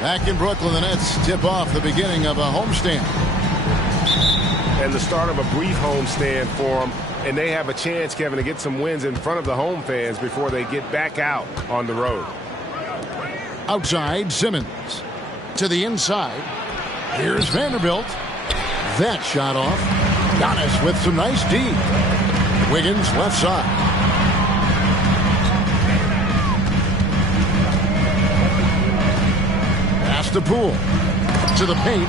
Back in Brooklyn, the Nets tip off the beginning of a homestand. And the start of a brief homestand for them. And they have a chance, Kevin, to get some wins in front of the home fans before they get back out on the road. Outside, Simmons. To the inside. Here's Vanderbilt. That shot off. Giannis with some nice D. Wiggins left side. To Poole. To the paint.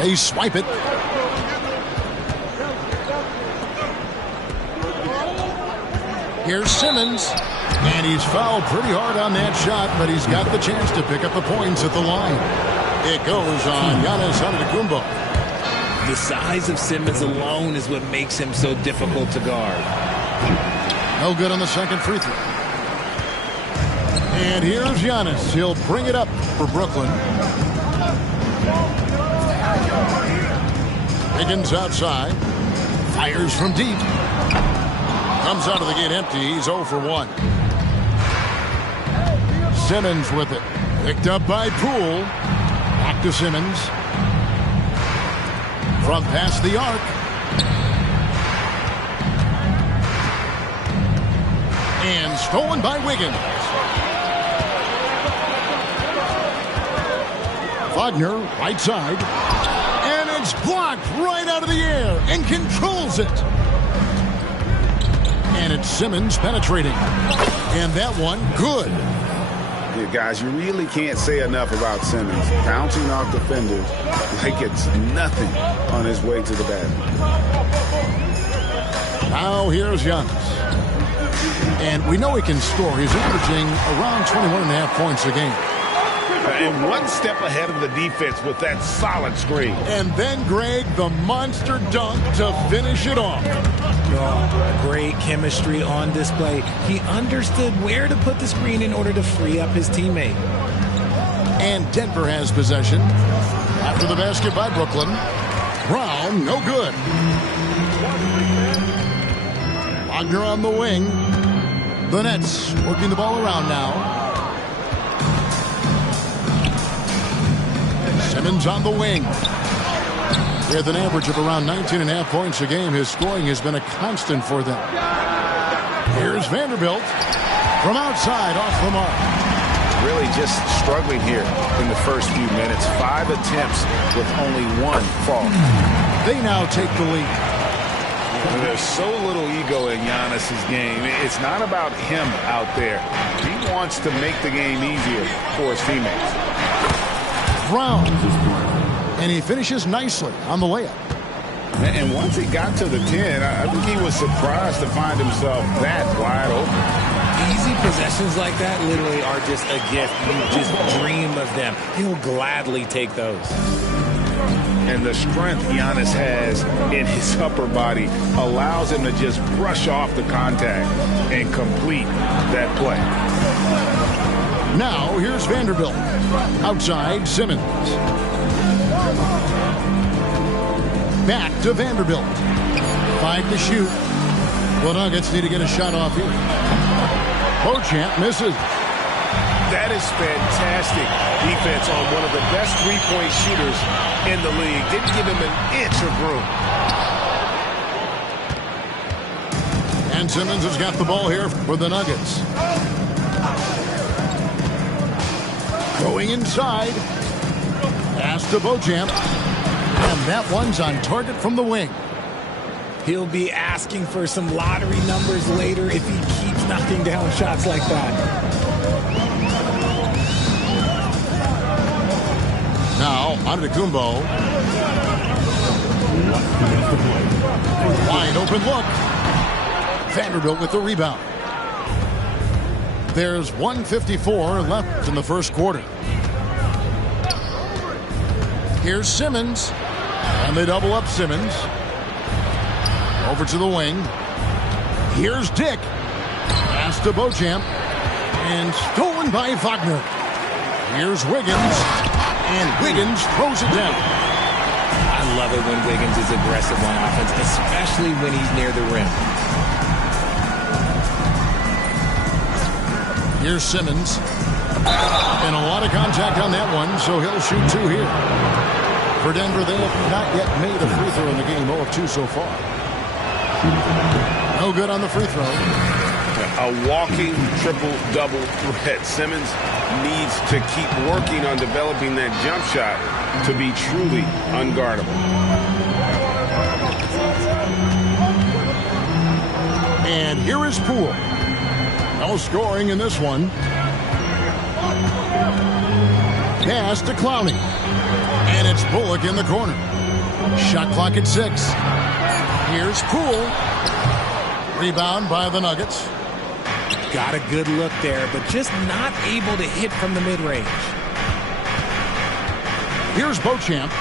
They swipe it. Here's Simmons. And he's fouled pretty hard on that shot, but he's got the chance to pick up the points at the line. It goes on Giannis Antetokounmpo. The size of Simmons alone is what makes him so difficult to guard. No good on the second free throw. And here's Giannis. He'll bring it up for Brooklyn. Wiggins outside. Fires from deep. Comes out of the gate empty. He's 0 for 1. Simmons with it. Picked up by Poole. Back to Simmons. From past the arc. And stolen by Wiggins. Wagner, right side. And it's blocked right out of the air and controls it. And it's Simmons penetrating. And that one, good. Yeah, guys, you really can't say enough about Simmons. Bouncing off defenders like it's nothing on his way to the basket. Now here's Giannis. And we know he can score. He's averaging around 21.5 points a game. And one step ahead of the defense with that solid screen. And then, Greg, the monster dunk to finish it off. Oh, great chemistry on display. He understood where to put the screen in order to free up his teammate. And Denver has possession. After the basket by Brooklyn. Brown, no good. Wagner on the wing. The Nets working the ball around now. Simmons on the wing. With an average of around 19.5 points a game, his scoring has been a constant for them. Here's Vanderbilt from outside off the mark. Really just struggling here in the first few minutes. 5 attempts with only 1 fall. They now take the lead. There's so little ego in Giannis's game. It's not about him out there. He wants to make the game easier for his teammates. Brown. And he finishes nicely on the layup. And once he got to the 10, I think he was surprised to find himself that wide open. Easy possessions like that literally are just a gift. You just dream of them. He'll gladly take those. And the strength Giannis has in his upper body allows him to just brush off the contact and complete that play. Now here's Vanderbilt. Outside, Simmons. Back to Vanderbilt. 5 to shoot. The Nuggets need to get a shot off here. Beauchamp misses. That is fantastic defense on one of the best three-point shooters in the league. Didn't give him an inch of room. And Simmons has got the ball here for the Nuggets. Going inside. Pass to Beauchamp. And that one's on target from the wing. He'll be asking for some lottery numbers later if he keeps knocking down shots like that. Now, Antetokounmpo. Wide open look. Vanderbilt with the rebound. There's 1:54 left in the first quarter. Here's Simmons. And they double up Simmons. Over to the wing. Here's Dick. Pass to Beauchamp. And stolen by Wagner. Here's Wiggins. And Wiggins throws it down. I love it when Wiggins is aggressive on offense, especially when he's near the rim. Here's Simmons. And a lot of contact on that one, so he'll shoot 2 here. For Denver, they have not yet made a free throw in the game. 0 of 2 so far. No good on the free throw. A walking triple-double threat. Simmons needs to keep working on developing that jump shot to be truly unguardable. And here is Poole. No scoring in this one. Pass to Clowney. And it's Bullock in the corner. Shot clock at 6. Here's Poole. Rebound by the Nuggets. Got a good look there, but just not able to hit from the mid-range. Here's Beauchamp.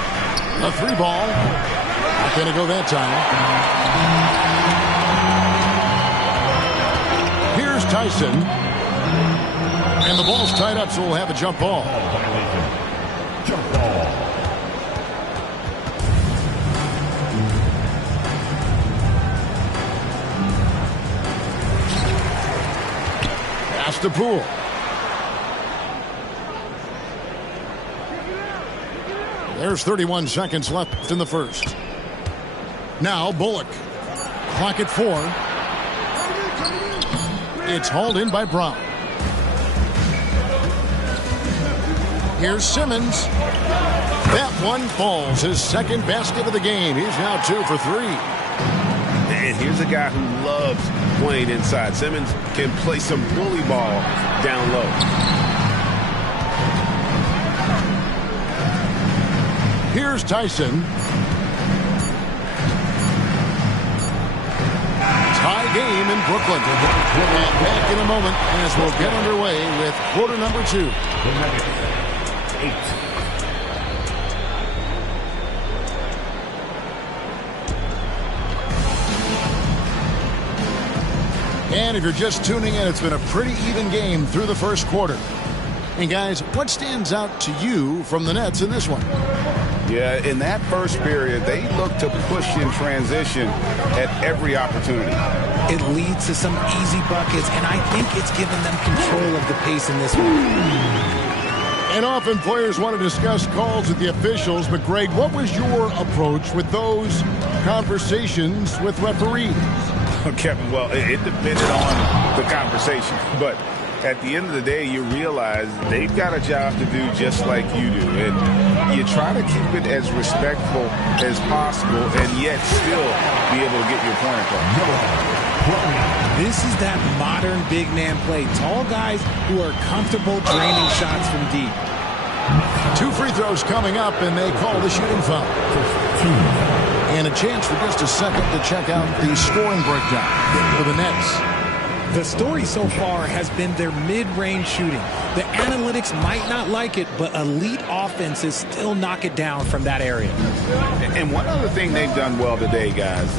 A 3 ball. Not going to go that time. Here's Tyson. And the ball's tied up, so we'll have a jump ball. Jump ball. Pass to Poole. There's 31 seconds left in the first. Now Bullock. Clock at 4. It's hauled in by Brown. Here's Simmons. That one falls. His second basket of the game. He's now 2 for 3. And here's a guy who loves playing inside. Simmons can play some bully ball down low. Here's Tyson. Tie game in Brooklyn. And back in a moment as we'll get underway with quarter number 2. The Nuggets. 8. And if you're just tuning in, it's been a pretty even game through the first quarter. And guys, what stands out to you from the Nets in this one? Yeah, in that first period, they looked to push in transition at every opportunity. It leads to some easy buckets, and I think it's given them control of the pace in this one. And often players want to discuss calls with the officials, but Greg, what was your approach with those conversations with referees? Kevin, well, it depended on the conversation, but at the end of the day, you realize they've got a job to do just like you do, and you try to keep it as respectful as possible and yet still be able to get your point across. This is that modern big man play. Tall guys who are comfortable draining shots from deep. 2 free throws coming up, and they call the shooting foul. And a chance for just a second to check out the scoring breakdown for the Nets. The story so far has been their mid-range shooting. The analytics might not like it, but elite offenses still knock it down from that area. And one other thing they've done well today, guys,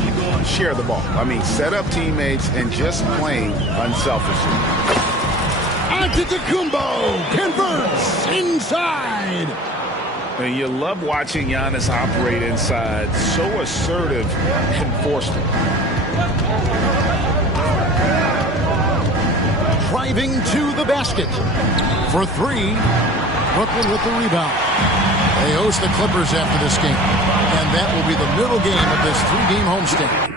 share the ball. I mean, set up teammates and just playing unselfishly. Antetokounmpo converts inside. And you love watching Giannis operate inside. So assertive and forceful. Driving to the basket for 3. Brooklyn with the rebound. They host the Clippers after this game. And that will be the middle game of this 3-game homestand.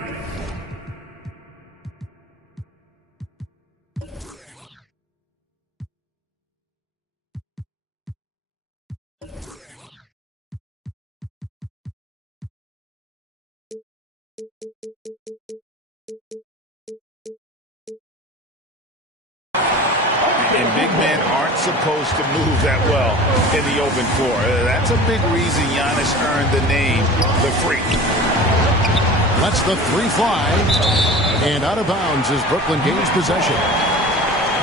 And big men aren't supposed to move that well in the open floor. That's a big reason Giannis earned the name the Freak. Lets the 3 fly. And out of bounds as Brooklyn gains possession.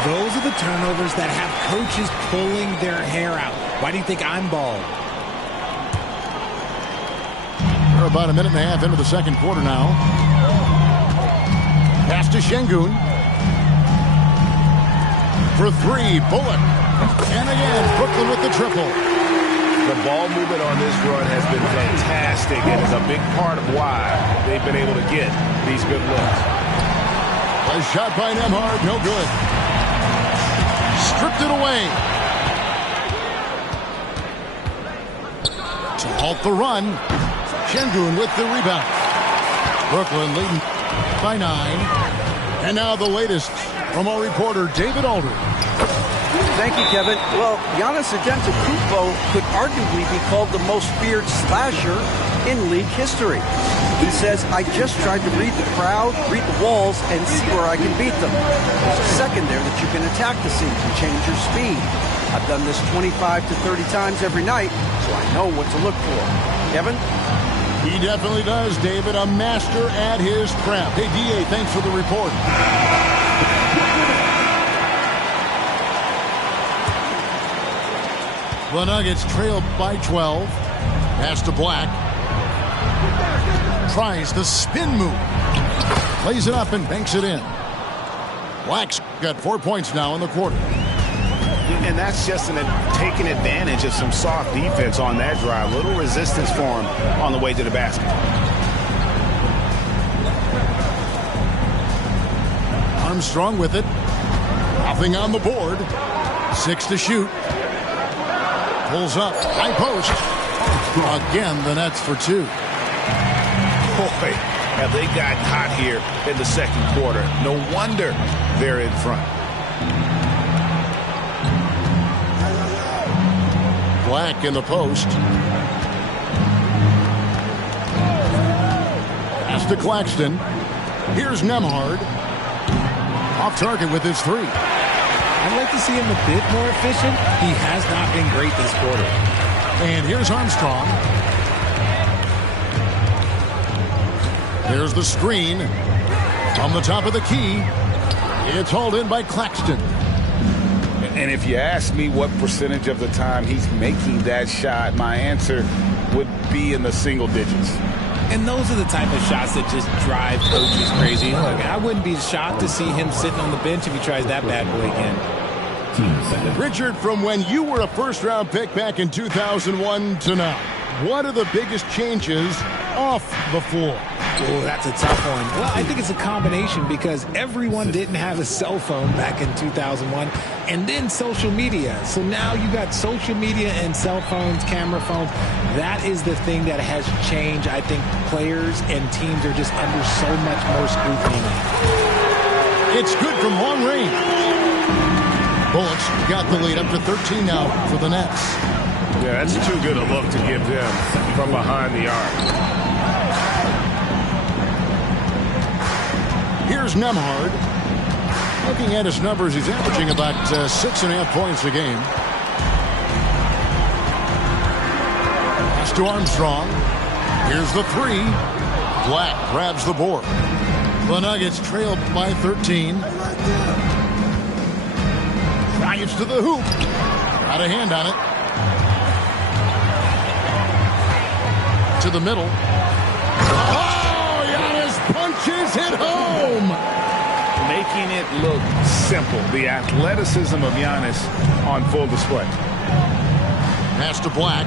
Those are the turnovers that have coaches pulling their hair out. Why do you think I'm bald? We're about a minute and a half into the second quarter now. Pass to Şengün. for three, Bullock. And again, Brooklyn with the triple. The ball movement on this run has been fantastic and is a big part of why they've been able to get these good looks. A shot by Nembhard, no good. Stripped it away. To halt the run, Şengün with the rebound. Brooklyn leading by 9. And now the latest from our reporter, David Aldridge. Thank you, Kevin. Well, Giannis Antetokounmpo could arguably be called the most feared slasher in league history. He says, I just tried to read the crowd, read the walls, and see where I can beat them. There's a second there that you can attack the seams and change your speed. I've done this 25 to 30 times every night, so I know what to look for. Kevin? He definitely does, David. A master at his craft. Hey, D.A., thanks for the report. The Nuggets trail by 12. Pass to Black. Tries the spin move. Lays it up and banks it in. Black's got 4 points now in the quarter. And that's just taking advantage of some soft defense on that drive. Little resistance for him on the way to the basket. Armstrong with it. Nothing on the board. 6 to shoot. Pulls up. High post. Again, the Nets for 2. Boy, have they gotten hot here in the second quarter. No wonder they're in front. Black in the post. Pass to Claxton. Here's Nembhard. Off target with his 3. I'd like to see him a bit more efficient. He has not been great this quarter. And here's Armstrong. There's the screen. From the top of the key. It's hauled in by Claxton. And if you ask me what percentage of the time he's making that shot, my answer would be in the single digits. And those are the type of shots that just drive coaches crazy. Look, I wouldn't be shocked to see him sitting on the bench if he tries that bad boy again. Richard, from when you were a first-round pick back in 2001 to now, what are the biggest changes off the floor? Oh, that's a tough one. Well, I think it's a combination because everyone didn't have a cell phone back in 2001 and then social media. So now you got social media and cell phones, camera phones. That is the thing that has changed. I think players and teams are just under so much more scrutiny. It's good from long range. Bullets got the lead up to 13 now for the Nets. Yeah, that's too good a look to give them from behind the arc. Here's Nembhard. Looking at his numbers, he's averaging about 6.5 points a game. Pass to Armstrong. Here's the 3. Black grabs the board. The Nuggets trailed by 13. Drives to the hoop. Got a hand on it. To the middle. Punches it home. Making it look simple. The athleticism of Giannis on full display. Pass to Black.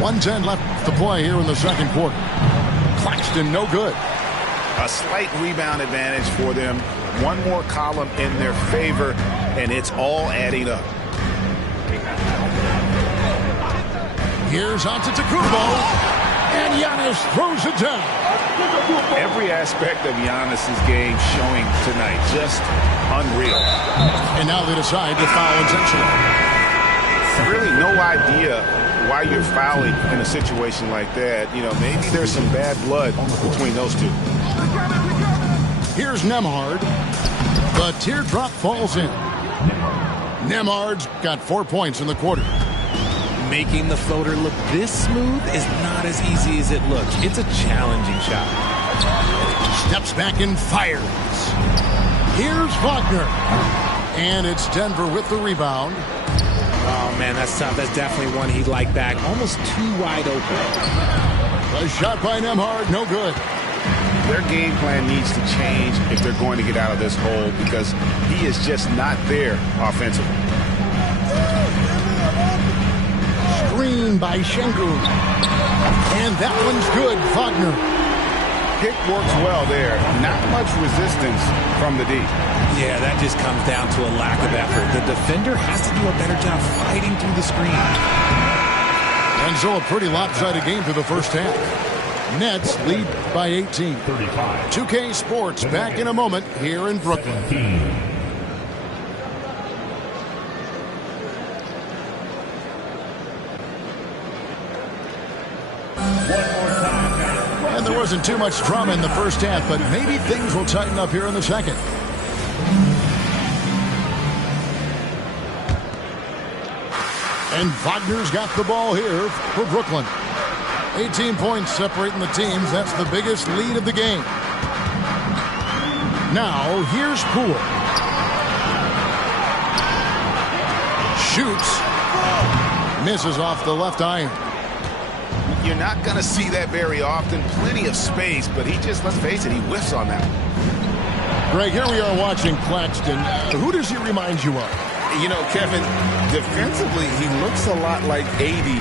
1:10 left to play here in the second quarter. Claxton, no good. A slight rebound advantage for them. One more column in their favor, and it's all adding up. Here's Antetokounmpo, and Giannis throws it down. Every aspect of Giannis's game showing tonight, just unreal. And now they decide to foul intentionally. Really no idea why you're fouling in a situation like that. You know, maybe there's some bad blood between those two. Here's Nembhard. The teardrop falls in. Nembhard's got 4 points in the quarter. Making the floater look this smooth is not as easy as it looks. It's a challenging shot. Steps back and fires. Here's Wagner. And it's Denver with the rebound. Oh, man, that's tough. That's definitely one he'd like back. Almost too wide open. A shot by Nembhard, no good. their game plan needs to change if they're going to get out of this hole because he is just not there offensively. Screen by Şengün. And that one's good, Wagner. Pick works well there. Not much resistance from the D. Yeah, that just comes down to a lack of effort. The defender has to do a better job fighting through the screen. And so a pretty lopsided game through the first half. Nets lead by 18. 35. 2K Sports back in a moment here in Brooklyn. 17. And there wasn't too much drama in the first half, but maybe things will tighten up here in the second. And Wagner's got the ball here for Brooklyn. 18 points separating the teams. That's the biggest lead of the game. Now, here's Poole. Shoots. Misses off the left iron. You're not going to see that very often. Plenty of space, but he just, let's face it, he whiffs on that. Greg, here we are watching Claxton. Who does he remind you of? You know, Kevin, defensively, he looks a lot like 80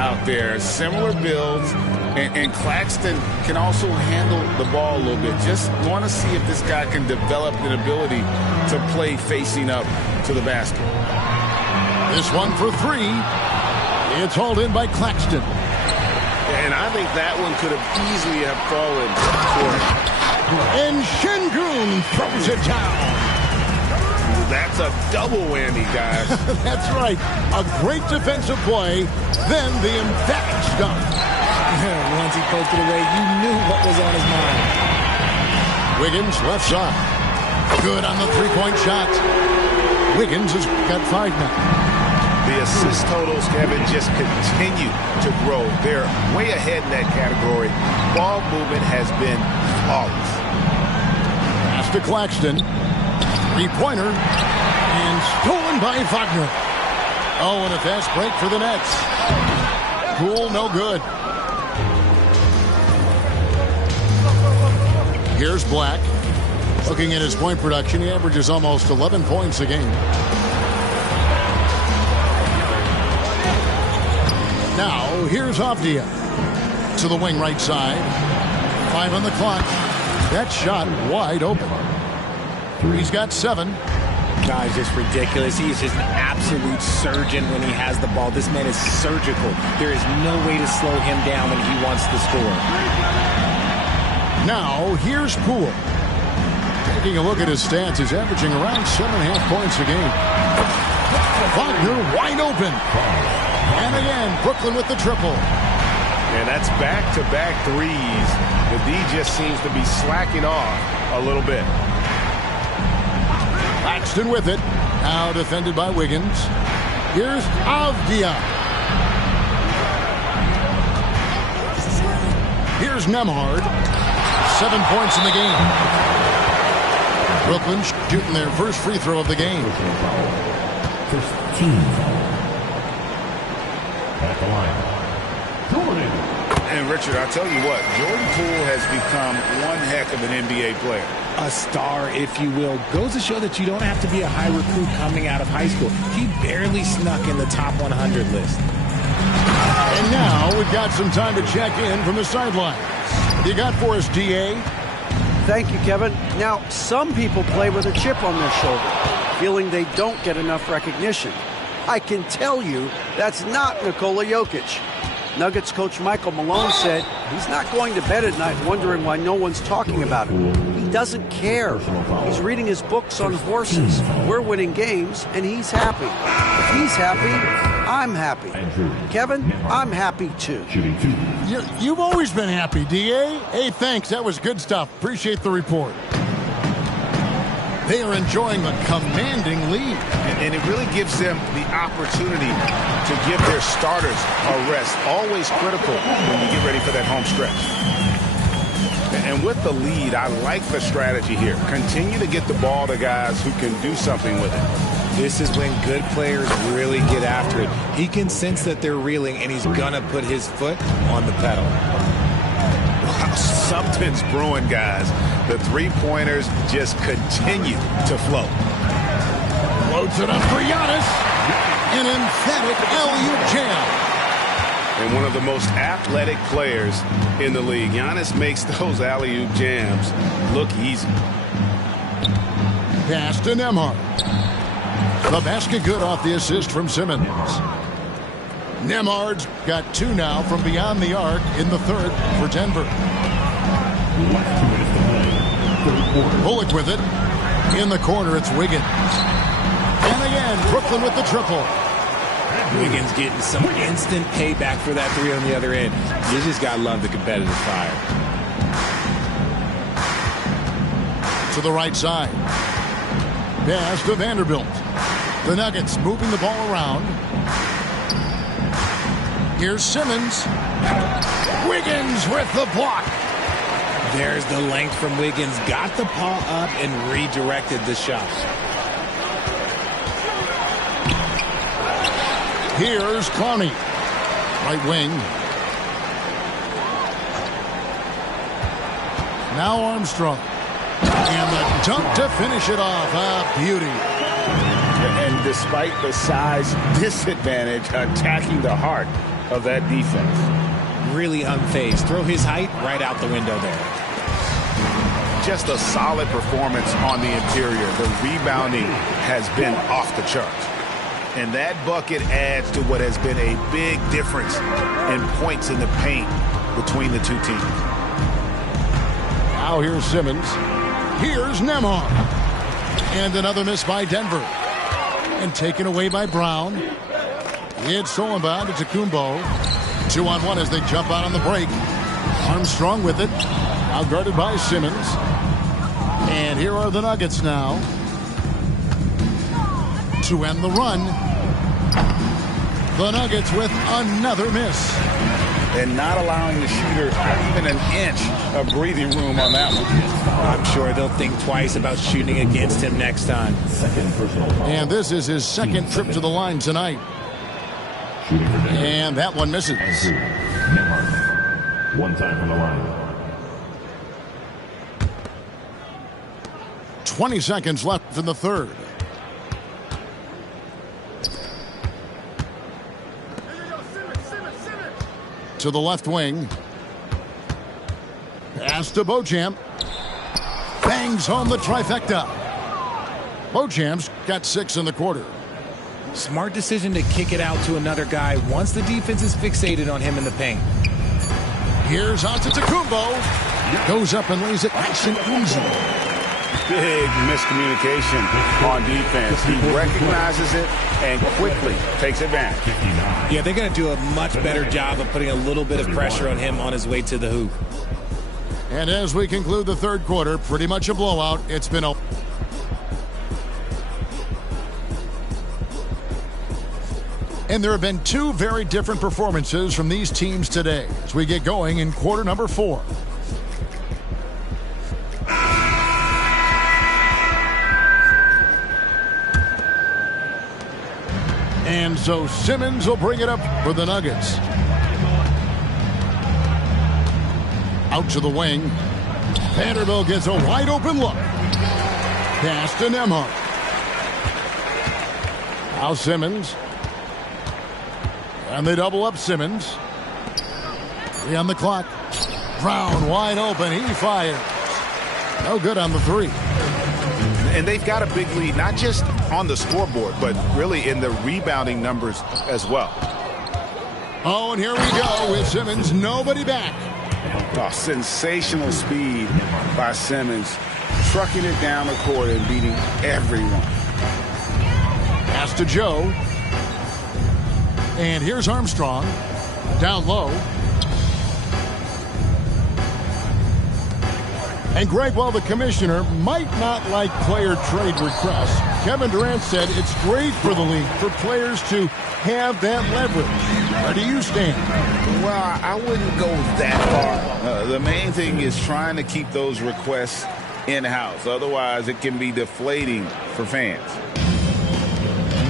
out there. Similar builds, and Claxton can also handle the ball a little bit. Just want to see if this guy can develop an ability to play facing up to the basket. This one for three. It's hauled in by Claxton. And I think that one could have easily have fallen for him. And Şengün throws it down. That's a double whammy, guys. That's right. A great defensive play, then the emphatic stop. Once he posted away, you knew what was on his mind. Wiggins left side. Good on the three-point shot. Wiggins has got 5 now. The assist totals, Kevin, just continue to grow. They're way ahead in that category. Ball movement has been flawless. Pass to Claxton. Three-pointer. And stolen by Wagner. Oh, and a fast break for the Nets. Poole, no good. Here's Black. Looking at his point production, he averages almost 11 points a game. Now, here's Avdia to the wing right side. 5 on the clock. That shot wide open. He's got 7. Guy's just ridiculous. He is just an absolute surgeon when he has the ball. This man is surgical. There is no way to slow him down when he wants to score. Now, here's Poole. Taking a look at his stats, he's averaging around 7.5 points a game. Wagner wide open. And again, Brooklyn with the triple. And that's back-to-back threes. The D just seems to be slacking off a little bit. Claxton with it. Now defended by Wiggins. Here's Avdia. Here's Nembhard. 7 points in the game. Brooklyn shooting their first free throw of the game. First team. At the line. Jordan. And Richard, I'll tell you what, Jordan Poole has become one heck of an NBA player. A star, if you will. Goes to show that you don't have to be a high recruit coming out of high school. He barely snuck in the top 100 list. And now we've got some time to check in from the sideline. What you got for us, DA? Thank you, Kevin. Now, some people play with a chip on their shoulder, feeling they don't get enough recognition. I can tell you that's not Nikola Jokic. Nuggets coach Michael Malone said he's not going to bed at night wondering why no one's talking about him. He doesn't care. He's reading his books on horses. We're winning games, and he's happy. If he's happy, I'm happy. Kevin, I'm happy too. You've always been happy, DA. Hey, thanks. That was good stuff. Appreciate the report. They are enjoying a commanding lead. And it really gives them the opportunity to give their starters a rest. Always critical when you get ready for that home stretch. And with the lead, I like the strategy here. Continue to get the ball to guys who can do something with it. This is when good players really get after it. He can sense that they're reeling, and he's going to put his foot on the pedal. Wow, Something's brewing, guys. The three-pointers just continue to flow. Loads it up for Giannis. An emphatic alley-oop jam. And one of the most athletic players in the league. Giannis makes those alley-oop jams look easy. Pass to Nembhard. The basket good off the assist from Simmons. Nembhard's got 2 now from beyond the arc in the third for Denver. Last 2 minutes to play. Third quarter. Bullock with it. In the corner, it's Wiggins. And again, Brooklyn with the triple. Wiggins getting some instant payback for that 3 on the other end. You just got to love the competitive fire. To the right side. Pass to Vanderbilt. The Nuggets moving the ball around. Here's Simmons. Wiggins with the block. There's the length from Wiggins. Got the paw up and redirected the shot. Here's Clowney. Right wing. Now Armstrong. And the dunk to finish it off. A beauty. And despite the size disadvantage, attacking the heart of that defense. Really unfazed. Throw his height right out the window there. Just a solid performance on the interior. The rebounding has been off the charts. And that bucket adds to what has been a big difference in points in the paint between the two teams. Now here's Simmons. Here's Nembhard. And another miss by Denver. And taken away by Brown. It's stolen by Antetokounmpo. 2-on-1 as they jump out on the break. Armstrong with it. Now guarded by Simmons. And here are the Nuggets now to end the run. The Nuggets with another miss. And not allowing the shooter even an inch of breathing room on that one. I'm sure they'll think twice about shooting against him next time. Second personal foul. And this is his second trip to the line tonight. Shooting for Denver. And that one misses. Nembhard. 1 time from the line. 20 seconds left in the third. To the left wing. Pass to Beauchamp. Bangs home the trifecta. Beauchamp's got 6 in the quarter. Smart decision to kick it out to another guy once the defense is fixated on him in the paint. Here's Antetokounmpo. Goes up and lays it nice and easy. Big miscommunication on defense. He recognizes it and quickly takes advantage. 59. Yeah, they're going to do a much better job of putting a little bit of pressure on him on his way to the hoop. And as we conclude the third quarter, pretty much a blowout. It's been a... And there have been 2 very different performances from these teams today as we get going in quarter number 4. And so Simmons will bring it up for the Nuggets. Out to the wing. Vanderbilt gets a wide open look. Pass to Nembhard. Now Simmons. And they double up Simmons. 3 on the clock. Brown wide open. He fires. No good on the 3. And they've got a big lead, not just on the scoreboard, but really in the rebounding numbers as well. Oh, and here we go with Simmons. Nobody back. Oh, sensational speed by Simmons. Trucking it down the court and beating everyone. Pass to Joe. And here's Armstrong. Down low. And Greg, while the commissioner might not like player trade requests, Kevin Durant said it's great for the league for players to have that leverage. Where do you stand? Well, I wouldn't go that far. The main thing is trying to keep those requests in-house. Otherwise, it can be deflating for fans.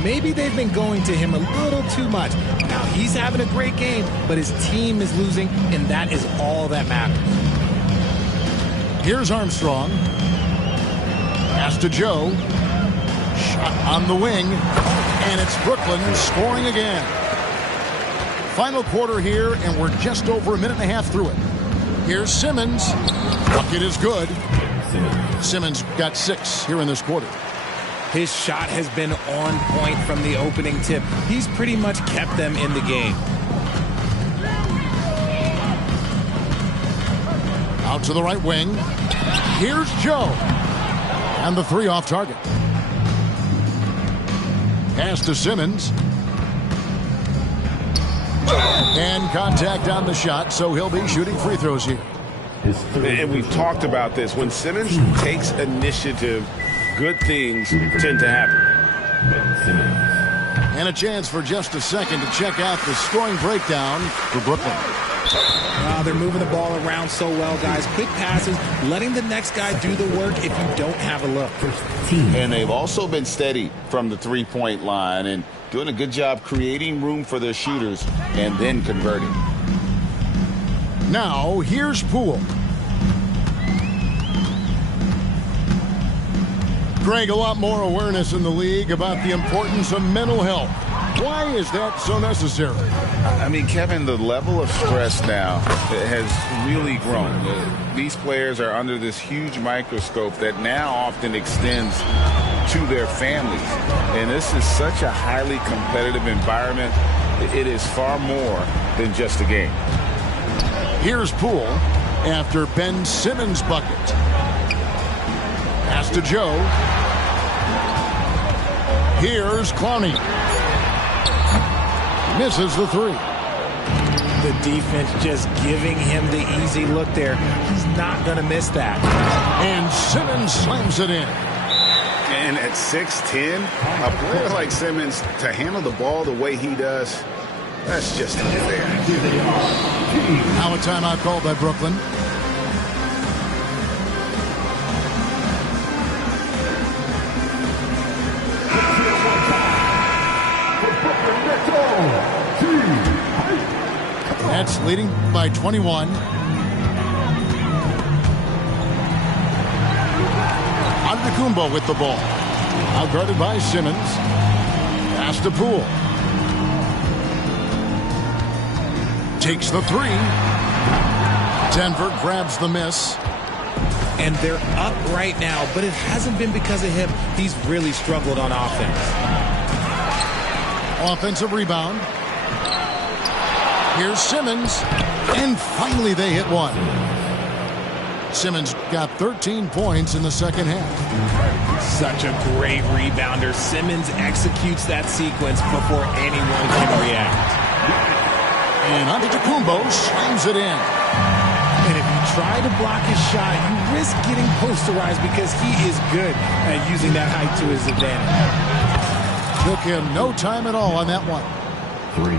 Maybe they've been going to him a little too much. Now, he's having a great game, but his team is losing, and that is all that matters. Here's Armstrong. Pass to Joe. Shot on the wing. And it's Brooklyn scoring again. Final quarter here, and we're just over a minute and a half through it. Here's Simmons. Bucket is good. Simmons got 6 here in this quarter. His shot has been on point from the opening tip. He's pretty much kept them in the game. Out to the right wing. Here's Joe. And the 3 off target. Pass to Simmons. And contact on the shot, so he'll be shooting free throws here. And we've talked about this. When Simmons takes initiative, good things tend to happen. And a chance for just a second to check out the scoring breakdown for Brooklyn. They're moving the ball around so well, guys. Quick passes, letting the next guy do the work if you don't have a look. And they've also been steady from the three-point line and doing a good job creating room for their shooters and then converting. Now, here's Poole. Greg, a lot more awareness in the league about the importance of mental health. Why is that so necessary? I mean, Kevin, the level of stress now has really grown. These players are under this huge microscope that now often extends to their families. And this is such a highly competitive environment. It is far more than just a game. Here's Poole after Ben Simmons' bucket. Pass to Joe. Here's Clowney. Misses the 3. The defense just giving him the easy look there. He's not going to miss that. And Simmons slams it in. And at 6'10", a player like Simmons, to handle the ball the way he does, that's just unfair. Now a timeout called by Brooklyn. Nets leading by 21. Antetokounmpo with the ball. Out guarded by Simmons. Pass to Poole. Takes the 3. Denver grabs the miss. And they're up right now, but it hasn't been because of him. He's really struggled on offense. Offensive rebound. Here's Simmons. And finally they hit one. Simmons got 13 points in the second half. Such a great rebounder. Simmons executes that sequence before anyone can react. And Antetokounmpo slams it in. And if you try to block his shot, you risk getting posterized because he is good at using that height to his advantage. Took him no time at all on that one.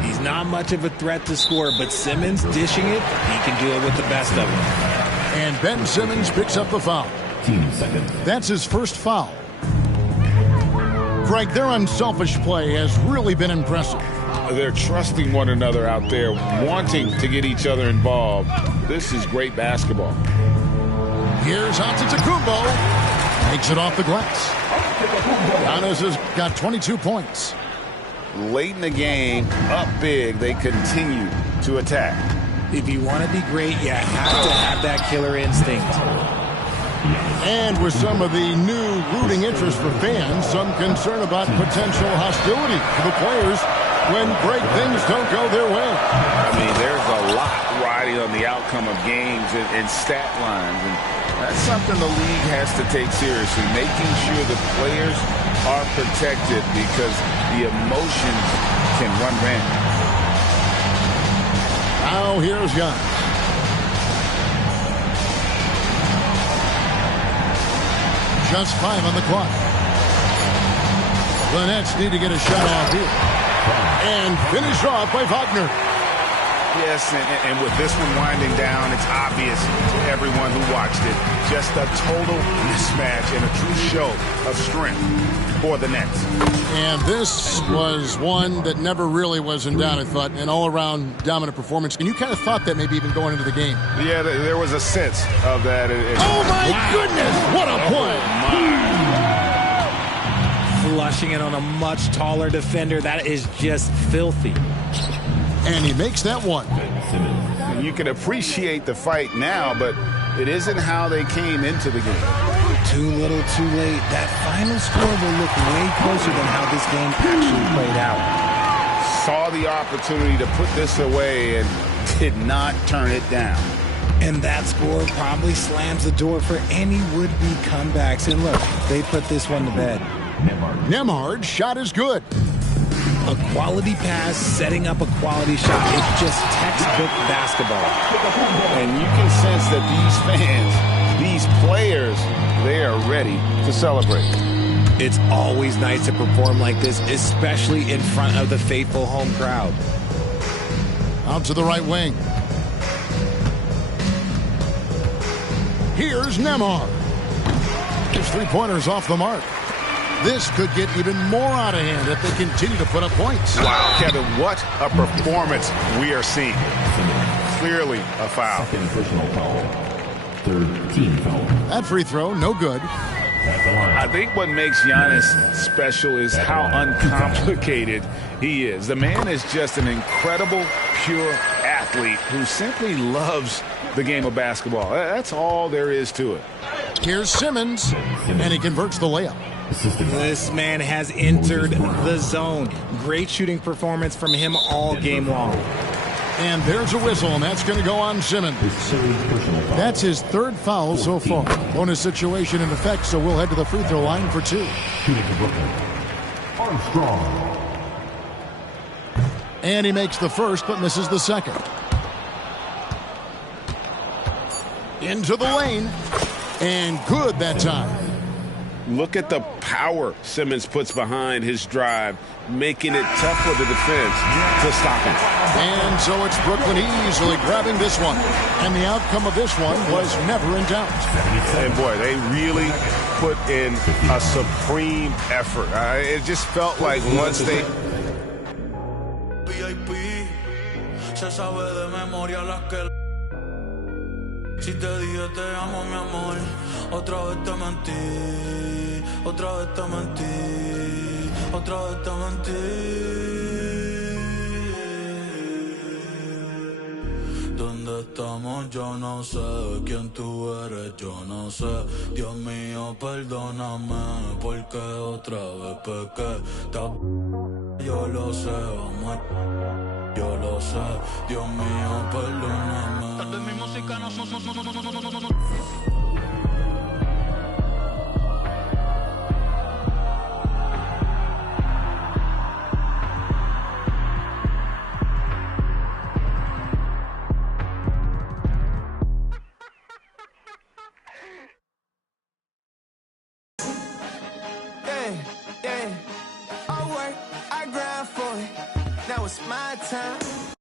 He's not much of a threat to score, but Simmons dishing it, he can do it with the best of them. And Ben Simmons picks up the foul. That's his first foul. Greg, their unselfish play has really been impressive. They're trusting one another out there, wanting to get each other involved. This is great basketball. Here's Antetokounmpo. Takes it off the glass. Giannis has got 22 points. Late in the game, up big, they continue to attack. If you want to be great, you have to have that killer instinct. And with some of the new rooting interest for fans, some concern about potential hostility for the players when great things don't go their way. I mean, there's a lot riding on the outcome of games and stat lines, and that's something the league has to take seriously, making sure the players are protected because the emotions can run rampant. Now here's Giannis. Just 5 on the clock. The Nets need to get a shot off here. And finished off by Wagner. Yes, and with this one winding down, it's obvious to everyone who watched it. Just a total mismatch and a true show of strength for the Nets. And this was one that never really was in doubt, I thought, an all-around dominant performance. And you kind of thought that maybe even going into the game. Yeah, there was a sense of that. Oh, my goodness! What a play! Flushing it on a much taller defender. That is just filthy. And he makes that one. You can appreciate the fight now, but it isn't how they came into the game. Too little, too late. That final score will look way closer than how this game actually played out. Saw the opportunity to put this away and did not turn it down. And that score probably slams the door for any would-be comebacks. And look, they put this one to bed. Nembhard's shot is good. A quality pass, setting up a quality shot. It's just textbook basketball. And you can sense that these fans, these players, they are ready to celebrate. It's always nice to perform like this, especially in front of the faithful home crowd. Out to the right wing. Here's Nembhard. His three-pointers off the mark. This could get even more out of hand if they continue to put up points. Wow, Kevin, what a performance we are seeing. Clearly a foul. Second personal foul. Third team foul. That free throw, no good. I think what makes Giannis special is how uncomplicated he is. The man is just an incredible, pure athlete who simply loves the game of basketball. That's all there is to it. Here's Simmons, and he converts the layup. This man has entered the zone. Great shooting performance from him all game long. And there's a whistle, and that's going to go on Simmons. That's his third foul so far. Bonus situation in effect, so we'll head to the free throw line for two. Armstrong. And he makes the first, but misses the second. Into the lane, and good that time. Look at the power Simmons puts behind his drive, making it tough for the defense to stop him. And so it's Brooklyn easily grabbing this one. And the outcome of this one was never in doubt. And boy, they really put in a supreme effort. It just felt like once they... Si te dije te amo, mi amor, otra vez te mentí, otra vez te mentí, otra vez te mentí. ¿Dónde estamos? Yo no sé. ¿Quién tú eres? Yo no sé. Dios mío, perdóname, porque otra vez pequé. Yo lo sé, amor. Yo lo sé, Dios mío, perdóname. Tal vez mi música no. Yeah, I work, I grind for it. Now it's my time.